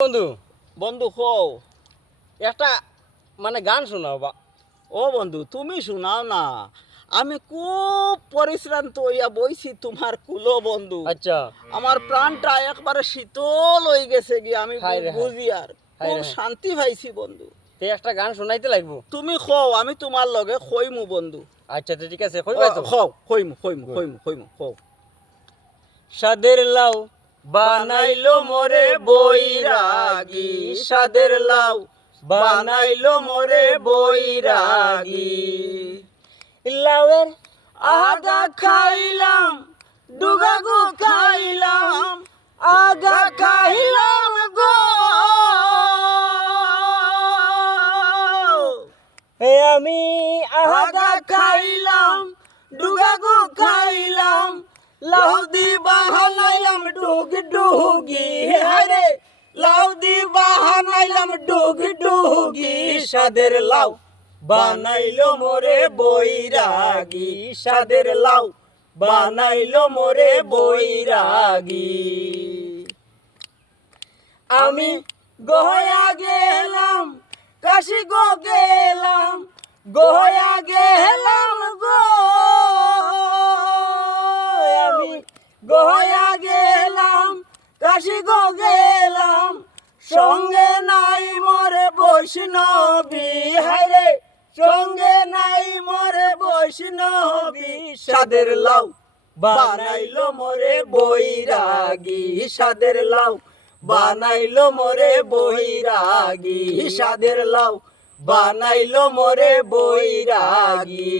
বন্ধু বন্ধু কও। একটা গান শোনাও বা। ও বন্ধু তুমি শোনাও না, আমি খুব পরিশ্রান্ত হইয়া বইছি তোমার কুলো বন্ধু। আচ্ছা আমার প্রাণটা একবারে শীতল হয়ে গেছে গিয়ে, আমি হায় রে হায়। বুঝি আর হায় খুব রে হায়। শান্তি পাইছি বন্ধু। তে একটা গান শোনাইতে লাগবো। তুমি কও, আমি তোমার লগে কইমু বন্ধু। আচ্ছা তো ঠিক আছে কইবাই তো। কও, কইমু কও। সাদের লাউ বানাইলো মোরে বৈরাগী, সাদের লাউ বানাইলো মোরে বৈরাগী। লাউয়ের আগা খাইলাম, দুগাগু খাইলাম, আগা খাইলাম গো। আমি আগা খাইলাম, দুগাগু খাইলাম, লাউ দি বাহানাইলাম ডুগ ডুগি। হায়রে লাউ দি বাহানাইলাম ডুগ ডুগি। সাদের লাউ বানাইলো মোরে বৈরাগী, সাদের লাউ বানাইলো মোরে বৈরাগী। আমি গয়া গেলাম, কাশি গো গেলাম, গয়া গেলাম গো। আমি গয়া গেলাম, কাশি গো গেলাম, সঙ্গে নাই মোরে বৈষ্ণবী। হায়রে সঙ্গে নাই মোরে বৈষ্ণবী। সাদের লাউ বানাইলো মোরে বৈরাগী, সাদের লাউ বানাইলো মোরে বৈরাগী, সাদের লাউ বানাইলো মোরে বৈরাগী।